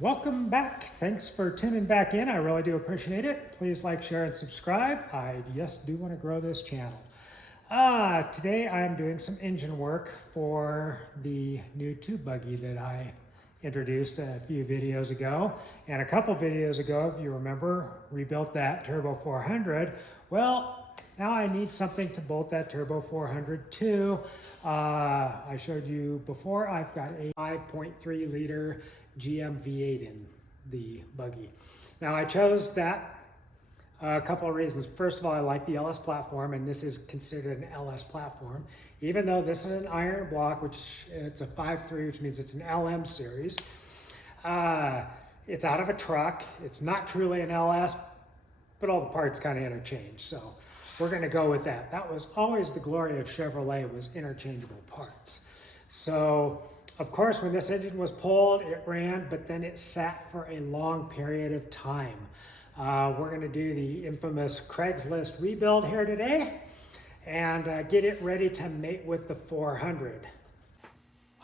Welcome back. Thanks for tuning back in. I really do appreciate it. Please like, share, and subscribe. I just do want to grow this channel. Today I'm doing some engine work for the new tube buggy that I introduced a few videos ago. And a couple videos ago, if you remember, rebuilt that Turbo 400. Well, now I need something to bolt that Turbo 400 to. I showed you before, I've got a 5.3 liter GM V8 in the buggy. Now I chose that a couple of reasons. First of all, I like the LS platform, and this is considered an LS platform. Even though this is an iron block, which it's a 5.3, which means it's an LM series. It's out of a truck. It's not truly an LS, but all the parts kind of interchange. So we're going to go with that. That was always the glory of Chevrolet, was interchangeable parts. So of course, when this engine was pulled, it ran, but then it sat for a long period of time. We're going to do the infamous Craigslist rebuild here today and get it ready to mate with the 400.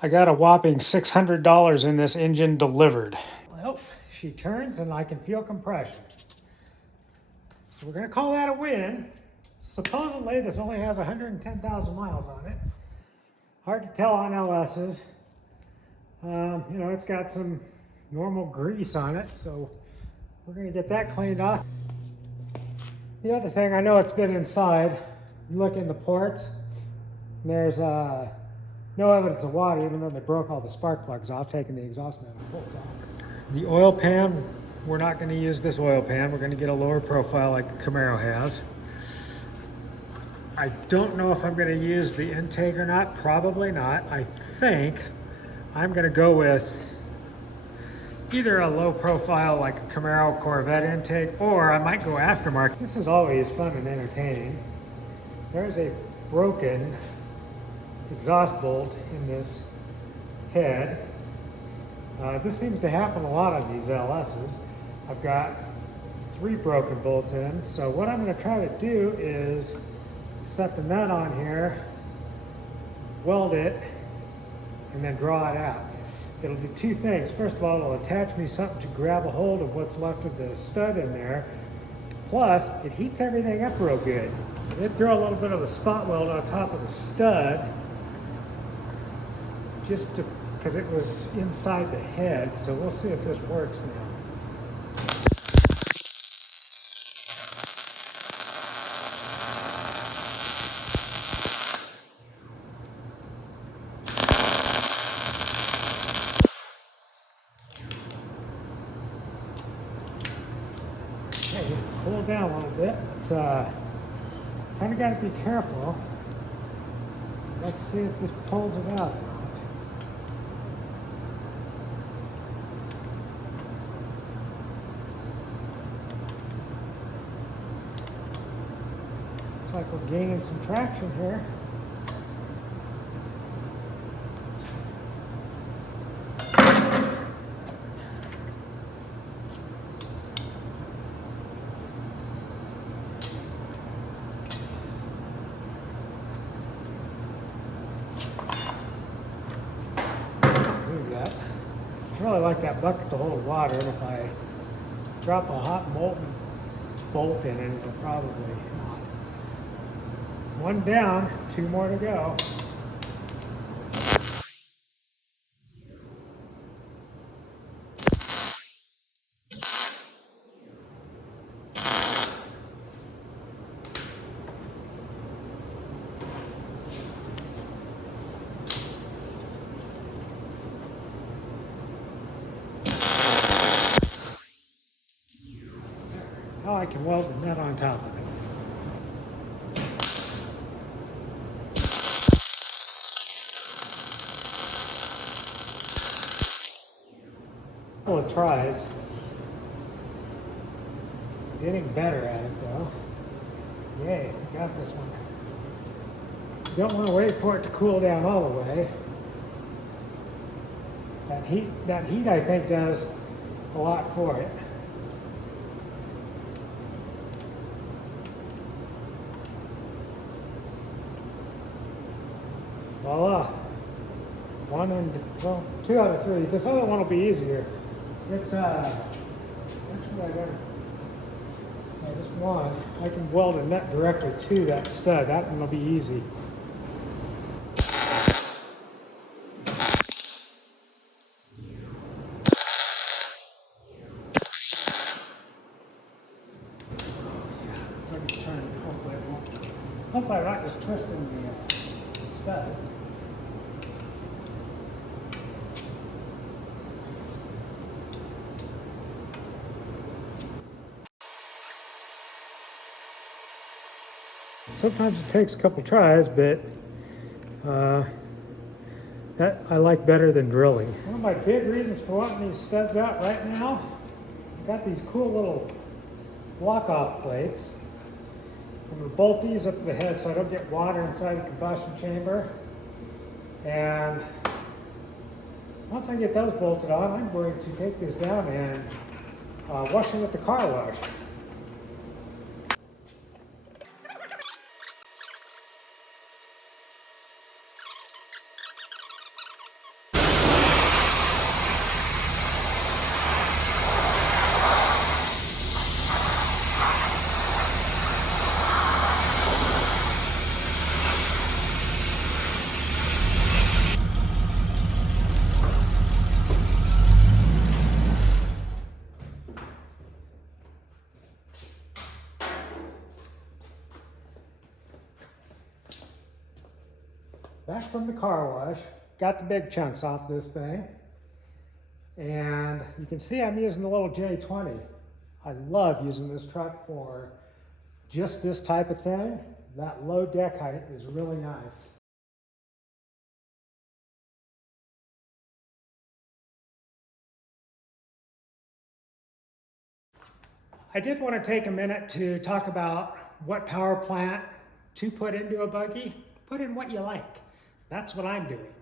I got a whopping $600 in this engine delivered. Well, she turns and I can feel compression. So we're going to call that a win. Supposedly, this only has 110,000 miles on it. Hard to tell on LS's. It's got some normal grease on it, so we're going to get that cleaned off. The other thing, I know it's been inside. Look in the ports. There's no evidence of water, even though they broke all the spark plugs off, taking the exhaust manifolds off. The oil pan, we're not going to use this oil pan. We're going to get a lower profile like the Camaro has. I don't know if I'm going to use the intake or not. Probably not. I think I'm going to go with either a low profile like a Camaro Corvette intake, or I might go aftermarket. This is always fun and entertaining. There's a broken exhaust bolt in this head. This seems to happen a lot on these LS's. I've got 3 broken bolts in, so what I'm going to try to do is set the nut on here, weld it, and then draw it out. It'll do 2 things. First of all, it'll attach me something to grab a hold of what's left of the stud in there. Plus, it heats everything up real good. I did throw a little bit of a spot weld on top of the stud, just because it was inside the head, so we'll see if this works now. Pull it down a little bit. It's kind of got to be careful. Let's see if this pulls it out or not. Looks like we're gaining some traction here. I really like that bucket to hold water, and if I drop a hot molten bolt in it, it'll probably not. 1 down, 2 more to go. Now I can weld the nut on top of it. Couple of tries. Getting better at it though. Yay, got this one. Don't want to wait for it to cool down all the way. That heat I think does a lot for it. Voila. 1 and, well, 2 out of 3. This other one will be easier. It's actually I got just one. I can weld a nut directly to that stud. That one will be easy. Looks like it's turning. Hopefully it won't. Hopefully I'm not just twisting the stud. Sometimes it takes a couple tries, but that I like better than drilling. One of my big reasons for wanting these studs out right now, I've got these cool little block-off plates. I'm going to bolt these up to the head so I don't get water inside the combustion chamber. And once I get those bolted on, I'm going to take this down and wash it with the car wash. Back from the car wash, got the big chunks off this thing. And you can see I'm using the little J20. I love using this truck for just this type of thing. That low deck height is really nice. I did want to take a minute to talk about what power plant to put into a buggy. Put in what you like. That's what I'm doing.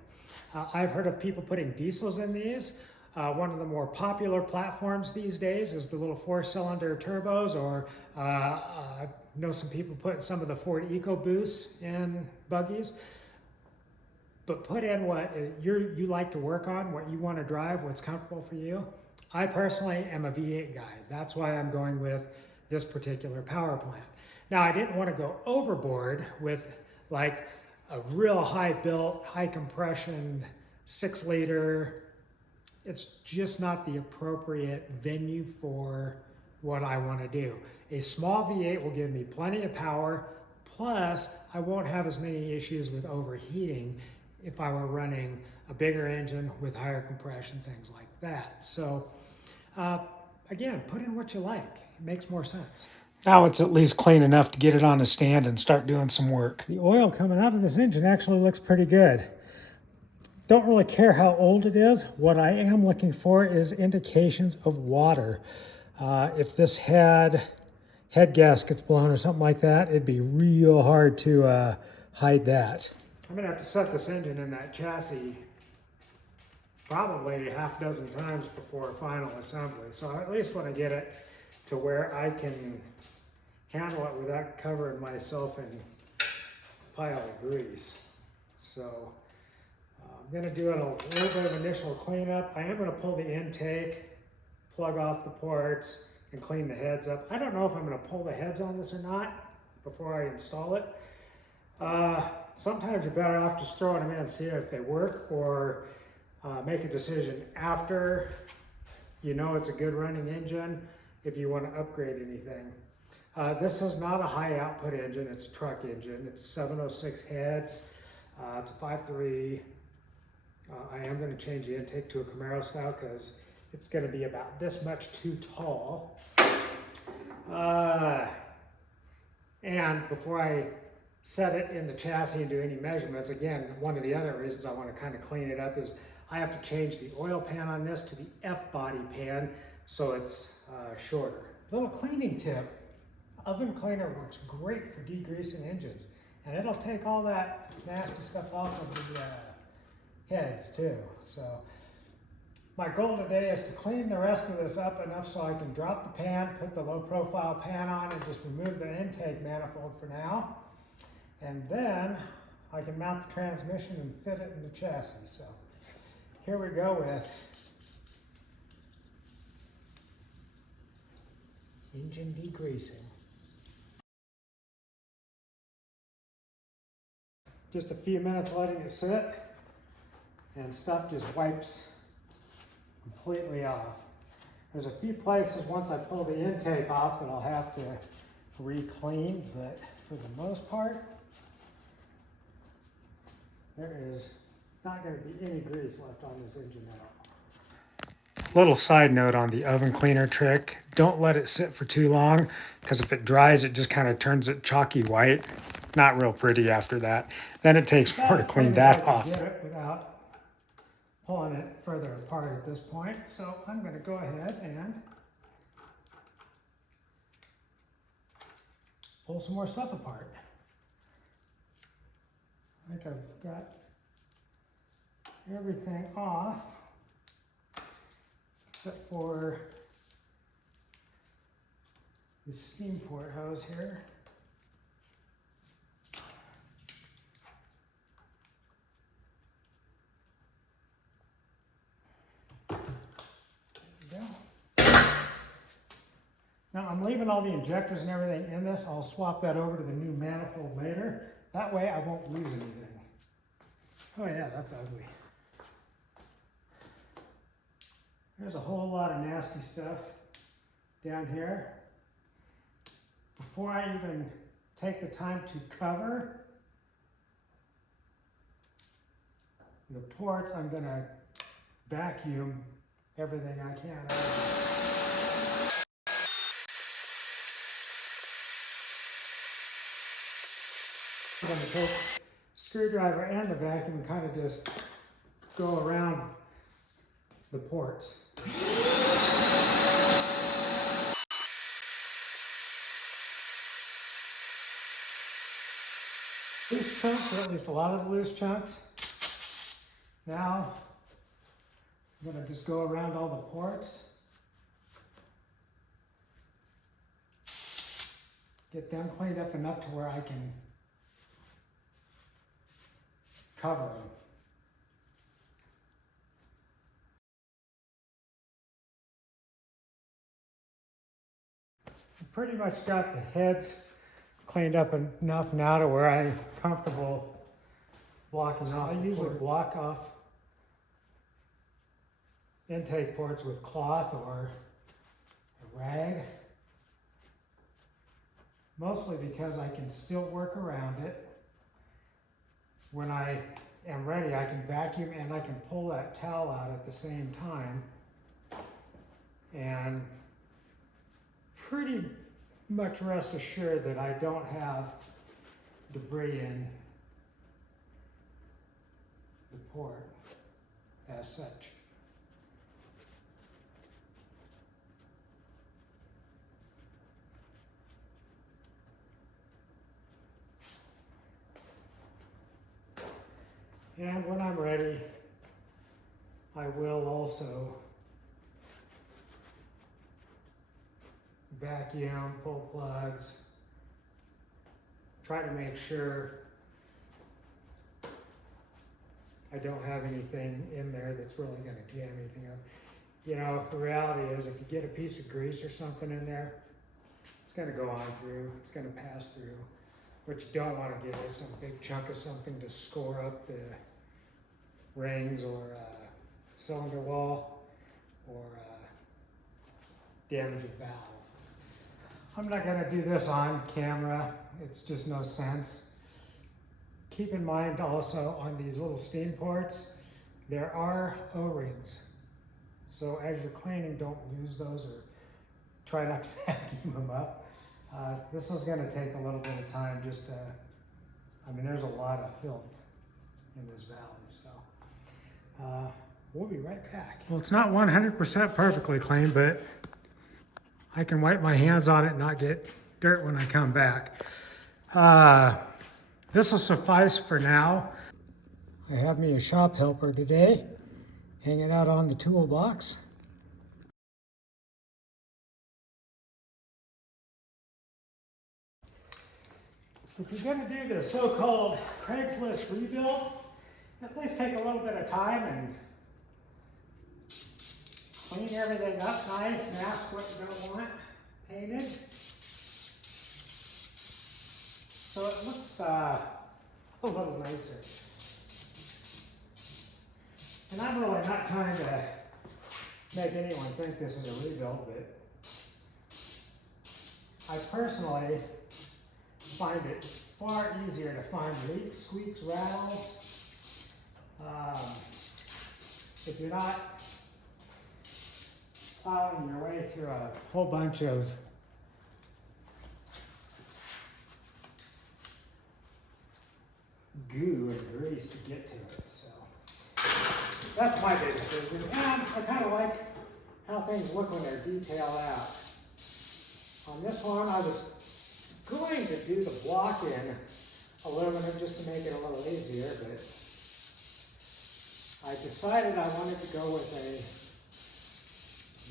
I've heard of people putting diesels in these. One of the more popular platforms these days is the little 4-cylinder turbos, or I know some people put some of the Ford EcoBoosts in buggies. But put in what you like to work on, what you want to drive, what's comfortable for you. I personally am a V8 guy. That's why I'm going with this particular power plant. Now, I didn't want to go overboard with like a real high built, high compression 6-liter. It's just not the appropriate venue for what I want to do. A small V8 will give me plenty of power, plus I won't have as many issues with overheating if I were running a bigger engine with higher compression, things like that. So again, put in what you like. It makes more sense. Now it's at least clean enough to get it on a stand and start doing some work. The oil coming out of this engine actually looks pretty good. Don't really care how old it is. What I am looking for is indications of water. If this had head gaskets blown or something like that, it'd be real hard to hide that. I'm gonna have to set this engine in that chassis probably half a dozen times before final assembly. So I at least want to get it to where I can handle it without covering myself in a pile of grease. So I'm going to do a little bit of initial cleanup. I am going to pull the intake, plug off the ports, and clean the heads up. I don't know if I'm going to pull the heads on this or not before I install it. Sometimes you're better off just throwing them in and seeing if they work, or make a decision after you know it's a good running engine if you want to upgrade anything. This is not a high output engine, it's a truck engine. It's 706 heads, it's a 5.3. I am going to change the intake to a Camaro style because it's going to be about this much too tall. And before I set it in the chassis and do any measurements, again, one of the other reasons I want to kind of clean it up is I have to change the oil pan on this to the F-body pan so it's shorter. Little cleaning tip. Oven cleaner works great for degreasing engines, and it'll take all that nasty stuff off of the heads too. So my goal today is to clean the rest of this up enough so I can drop the pan, put the low profile pan on, and just remove the intake manifold for now. And then I can mount the transmission and fit it in the chassis. So here we go with engine degreasing. Just a few minutes letting it sit, and stuff just wipes completely off. There's a few places once I pull the intake off that I'll have to re-clean, but for the most part, there is not going to be any grease left on this engine at all. Little side note on the oven cleaner trick, don't let it sit for too long, because if it dries it just kind of turns it chalky white. Not real pretty after that. Then it takes more to clean that off. Get it without pulling it further apart at this point. So I'm going to go ahead and pull some more stuff apart. I think I've got everything off except for the steam port hose here. Now I'm leaving all the injectors and everything in this. I'll swap that over to the new manifold later. That way I won't lose anything. Oh yeah, that's ugly. There's a whole lot of nasty stuff down here. Before I even take the time to cover the ports, I'm gonna vacuum everything I can out of it. I'm going to take the screwdriver and the vacuum and kind of just go around the ports. Loose chunks, or at least a lot of the loose chunks. Now, I'm going to just go around all the ports. Get them cleaned up enough to where I can cover them. I pretty much got the heads cleaned up enough now to where I'm comfortable blocking off. I usually block off intake ports with cloth or a rag, mostly because I can still work around it. When I am ready, I can vacuum and I can pull that towel out at the same time and pretty much rest assured that I don't have debris in the port as such. And when I'm ready, I will also vacuum, pull plugs, try to make sure I don't have anything in there that's really going to jam anything up. You know, the reality is if you get a piece of grease or something in there, it's going to go on through, it's going to pass through. What you don't want to get is some big chunk of something to score up the rings or cylinder wall or damage a valve. I'm not going to do this on camera. It's just no sense. Keep in mind also on these little steam ports, there are O-rings. So as you're cleaning, don't lose those or try not to vacuum them up. This is going to take a little bit of time just to, I mean, there's a lot of filth in this valley, so we'll be right back. Well, it's not 100% perfectly clean, but I can wipe my hands on it and not get dirt when I come back. This will suffice for now. I have me a shop helper today, hanging out on the toolbox. If you're going to do the so-called Craigslist rebuild, at least take a little bit of time and clean everything up nice, mask what you don't want, painted. So it looks a little nicer. And I'm really not trying to make anyone think this is a rebuild, but I personally find it far easier to find leaks, squeaks, rattles. If you're not plowing your way through a whole bunch of goo and grease to get to it. So that's my biggest reason. And I kind of like how things look when they're detailed out. On this one, I was going to do the block in aluminum just to make it a little easier, but I decided I wanted to go with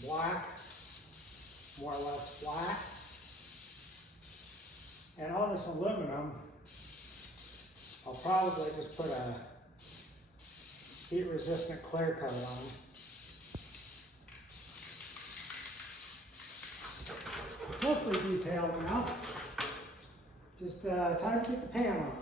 a black, more or less flat. And all this aluminum, I'll probably just put a heat-resistant clear coat on. Mostly detailed now. Just time to get the pan off.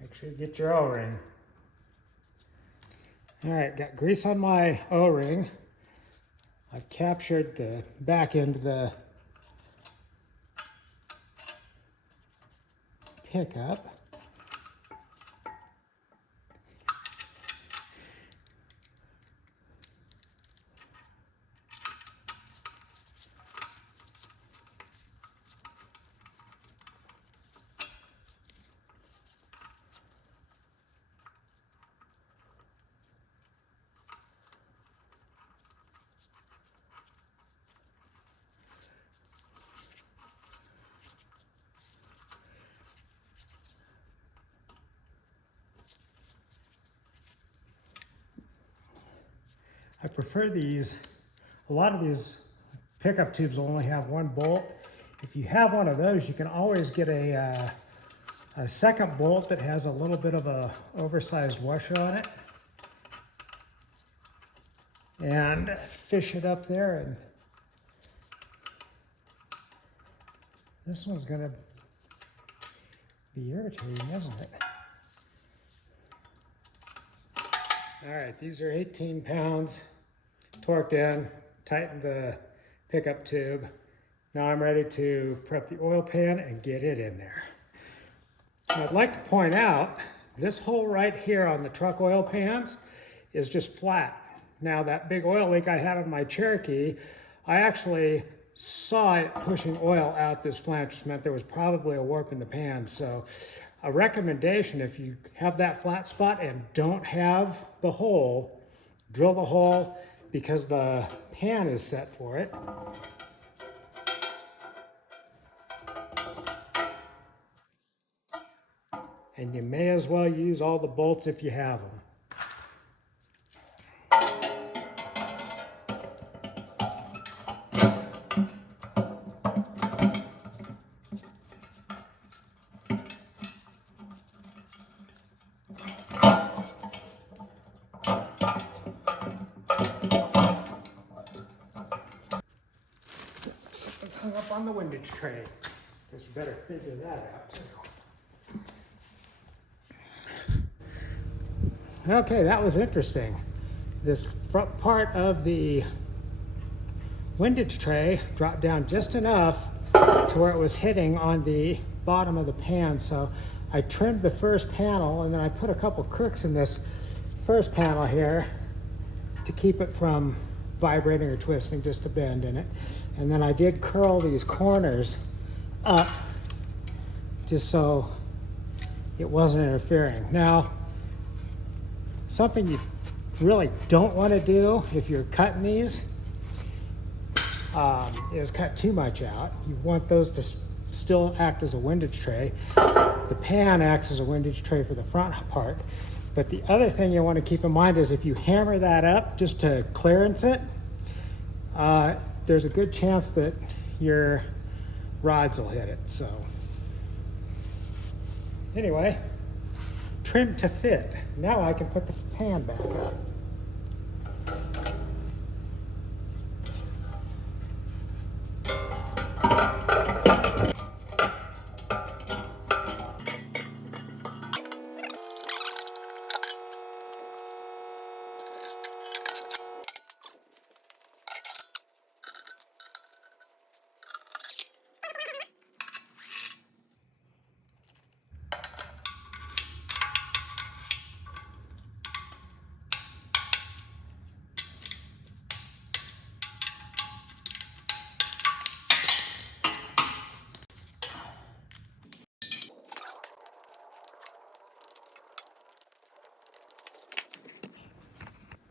Make sure you get your O-ring. All right, got grease on my O-ring. I've captured the back end of the pickup. I prefer these. A lot of these pickup tubes will only have one bolt. If you have one of those, you can always get a second bolt that has a little bit of a oversized washer on it. And fish it up there. And this one's gonna be irritating, isn't it? All right, these are 18 pounds, torqued in, tightened the pickup tube. Now I'm ready to prep the oil pan and get it in there. I'd like to point out, this hole right here on the truck oil pans is just flat. Now that big oil leak I had on my Cherokee, I actually saw it pushing oil out this flange, which meant there was probably a warp in the pan. So a recommendation, if you have that flat spot and don't have the hole, drill the hole because the pan is set for it. And you may as well use all the bolts if you have them. Something's hung up on the windage tray. Guess we better figure that out too. Okay, that was interesting. This front part of the windage tray dropped down just enough to where it was hitting on the bottom of the pan. So I trimmed the first panel, and then I put a couple crooks in this first panel here to keep it from vibrating or twisting, just a bend in it. And then I did curl these corners up just so it wasn't interfering. Now, something you really don't want to do if you're cutting these is cut too much out. You want those to still act as a windage tray. The pan acts as a windage tray for the front part. But the other thing you want to keep in mind is if you hammer that up just to clearance it, there's a good chance that your rods will hit it. So anyway, trim to fit. Now I can put the pan back up.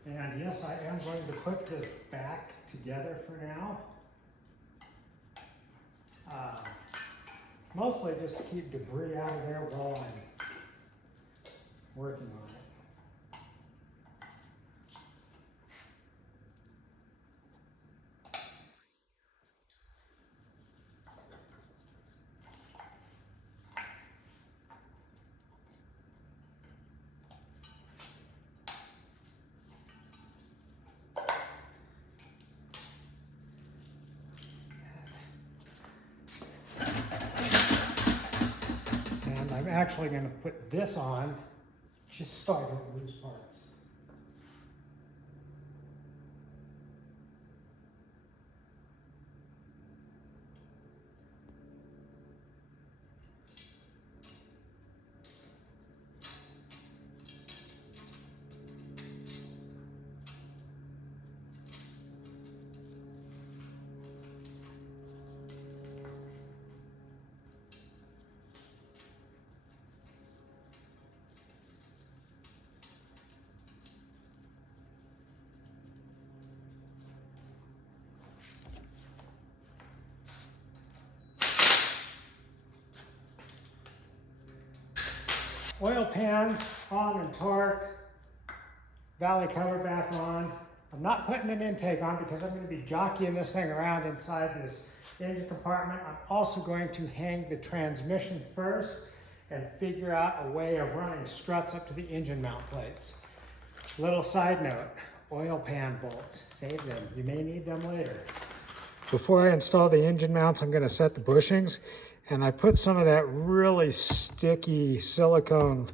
And yes, I am going to put this back together for now. Mostly just to keep debris out of there while I'm working on it. I'm actually going to put this on just so I don't lose parts. Oil pan on and torque, valley cover back on. I'm not putting an intake on because I'm going to be jockeying this thing around inside this engine compartment. I'm also going to hang the transmission first and figure out a way of running struts up to the engine mount plates. Little side note, oil pan bolts, save them. You may need them later. Before I install the engine mounts, I'm going to set the bushings. And I put some of that really sticky silicone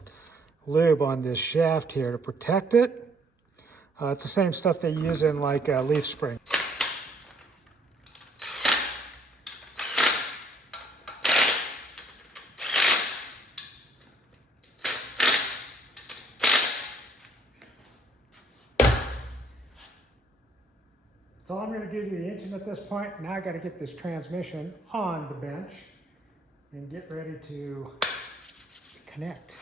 lube on this shaft here to protect it. It's the same stuff they use in like a leaf spring. That's all I'm going to do to the engine at this point. Now I got to get this transmission on the bench and get ready to connect.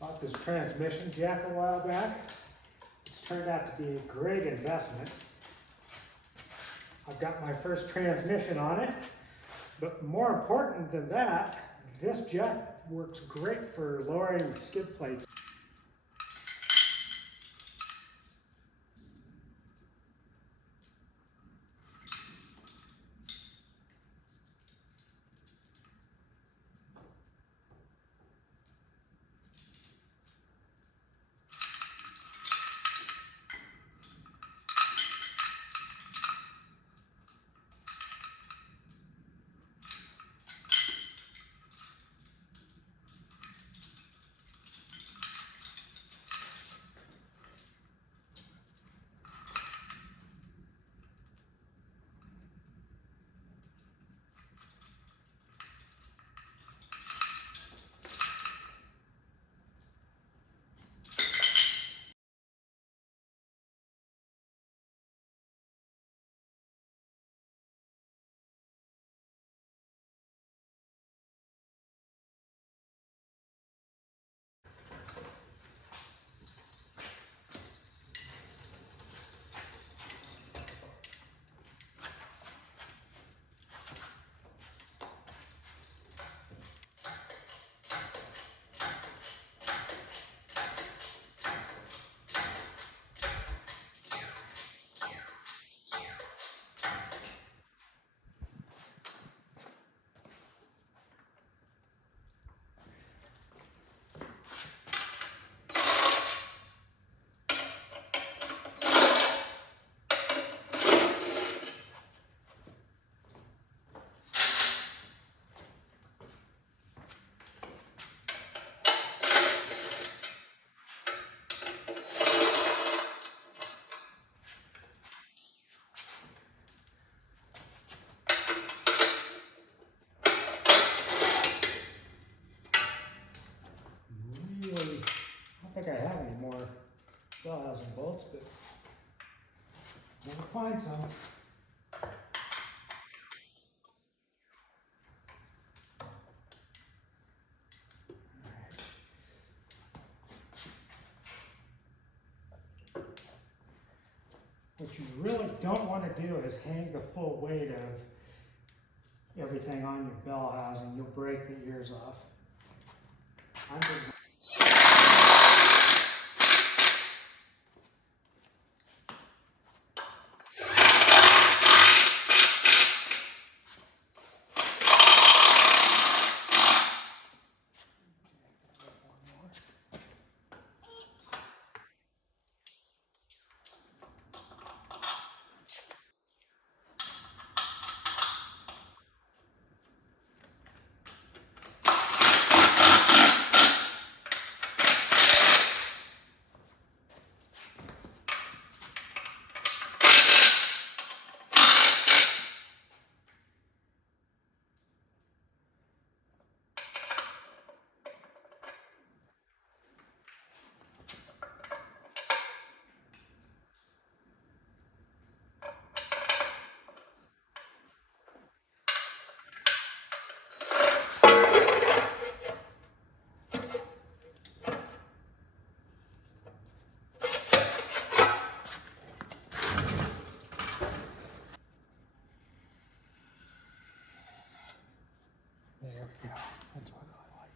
Bought this transmission jack a while back. It's turned out to be a great investment. I've got my first transmission on it, but more important than that, this jack works great for lowering skid plates. find some. What you really don't want to do is hang the full weight of everything on your bell housing. You'll break the ears off. I'm just there we go. That's what I like.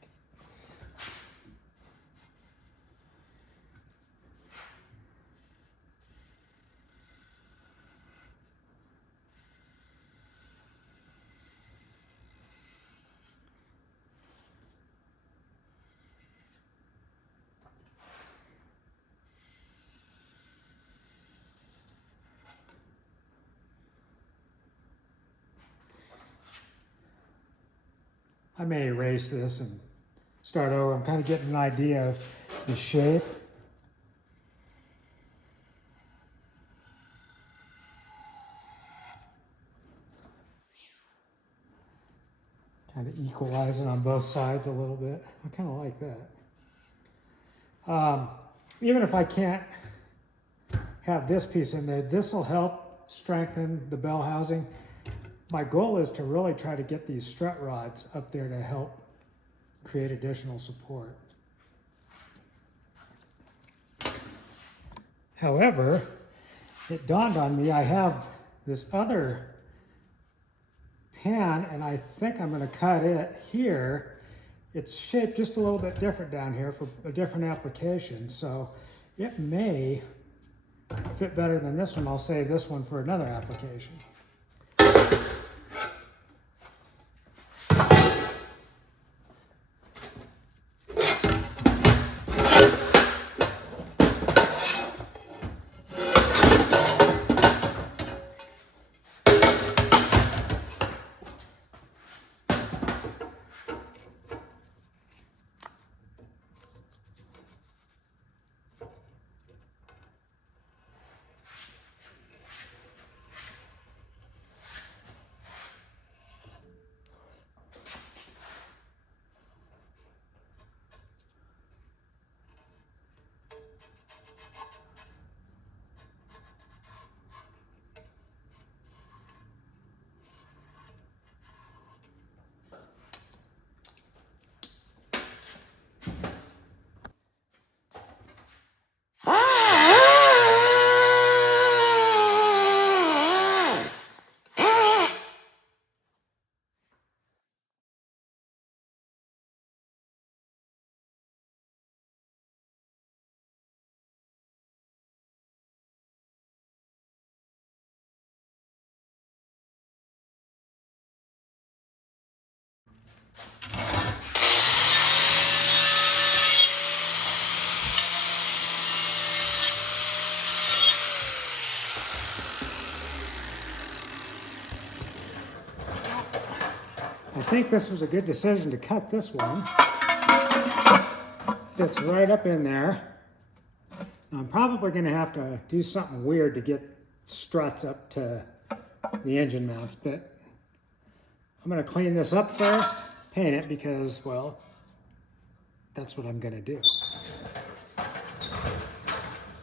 I may erase this and start over. I'm kind of getting an idea of the shape. Kind of equalize it on both sides a little bit. I kind of like that. Even if I can't have this piece in there, this will help strengthen the bell housing. My goal is to really try to get these strut rods up there to help create additional support. However, it dawned on me I have this other pan, and I think I'm going to cut it here. It's shaped just a little bit different down here for a different application, so it may fit better than this one. I'll save this one for another application. I think this was a good decision to cut this one. Fits right up in there. Now, I'm probably going to have to do something weird to get struts up to the engine mounts, but I'm going to clean this up first, paint it because, well, that's what I'm going to do.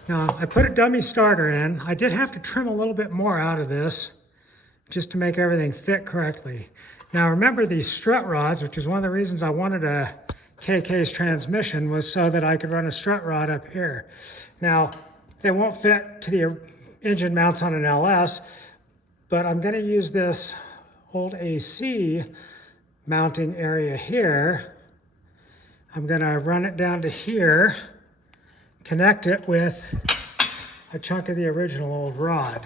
Now, I put a dummy starter in. I did have to trim a little bit more out of this just to make everything fit correctly. Now, remember these strut rods, which is one of the reasons I wanted a KK's transmission, was so that I could run a strut rod up here. Now, they won't fit to the engine mounts on an LS, but I'm going to use this old AC mounting area here. I'm going to run it down to here, connect it with a chunk of the original old rod.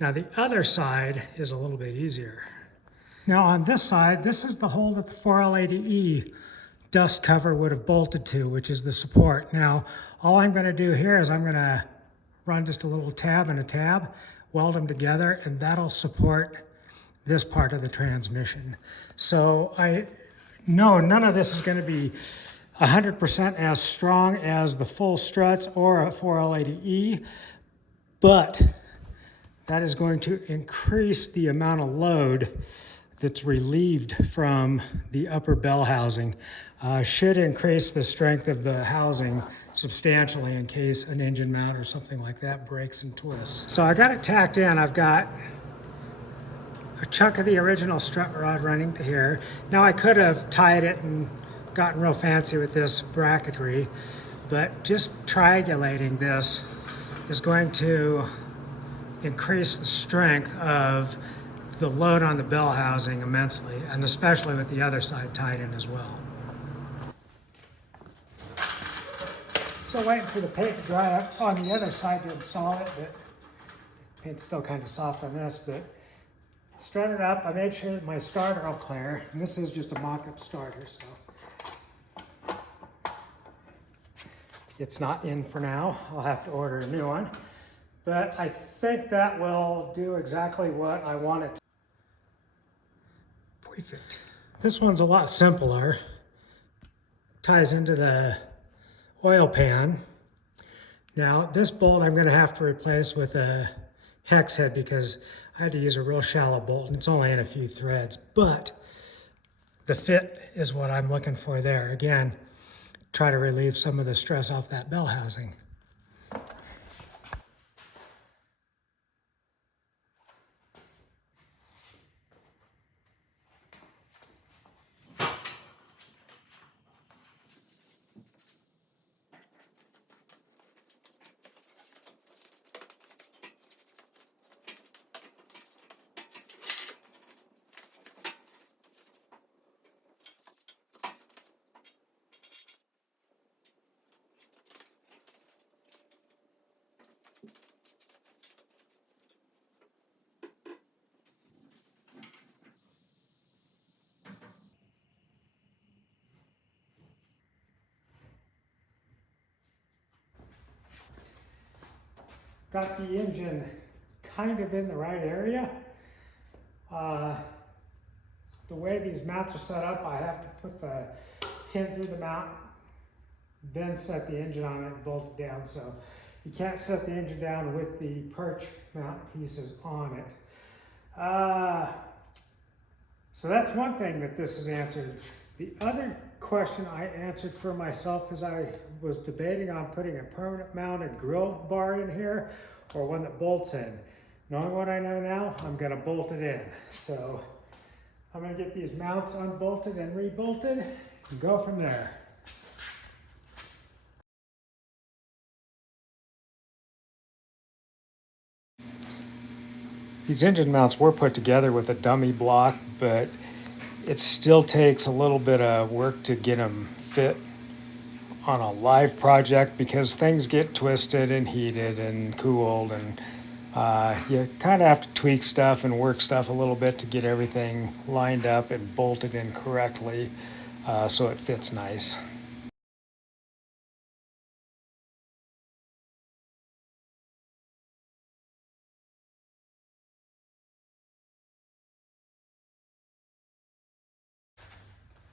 Now the other side is a little bit easier. Now on this side, this is the hole that the 4L80E dust cover would have bolted to, which is the support. Now all I'm going to do here is I'm going to run just a little tab and a tab, weld them together, and that'll support this part of the transmission. So I know none of this is going to be 100% as strong as the full struts or a 4L80E, but that is going to increase the amount of load that's relieved from the upper bell housing. Should increase the strength of the housing substantially in case an engine mount or something like that breaks and twists. So I got it tacked in. I've got a chunk of the original strut rod running to here. Now I could have tied it and gotten real fancy with this bracketry, but just triangulating this is going to increase the strength of the load on the bell housing immensely, and especially with the other side tied in as well. Still waiting for the paint to dry up on the other side to install it, but paint's still kind of soft on this, but strut it up. I made sure that my starter will clear, and this is just a mock-up starter, so it's not in for now. I'll have to order a new one. But I think that will do exactly what I want it to. Perfect. This one's a lot simpler. Ties into the oil pan. Now this bolt I'm going to have to replace with a hex head because I had to use a real shallow bolt and it's only in a few threads. But the fit is what I'm looking for there. Again, try to relieve some of the stress off that bell housing. Got the engine kind of in the right area. The way these mounts are set up, I have to put the pin through the mount, then set the engine on it and bolt it down. So you can't set the engine down with the perch mount pieces on it. So that's one thing that this has answered. The other question I answered for myself is I was debating on putting a permanent mounted grill bar in here or one that bolts in. Knowing what I know now, I'm gonna bolt it in. So I'm gonna get these mounts unbolted and rebolted and go from there. These engine mounts were put together with a dummy block, but it still takes a little bit of work to get them fit on a live project because things get twisted and heated and cooled, and you kind of have to tweak stuff and work stuff a little bit to get everything lined up and bolted in correctly so it fits nice.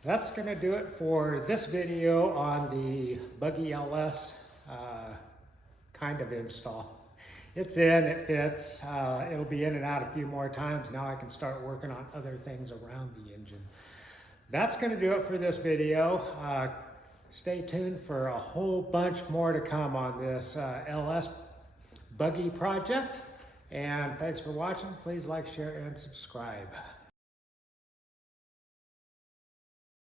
That's going to do it for this video on the Buggy LS kind of install. It's in, it fits, it'll be in and out a few more times. Now I can start working on other things around the engine. That's going to do it for this video. stay tuned for a whole bunch more to come on this LS buggy project. And thanks for watching. Please like, share, and subscribe.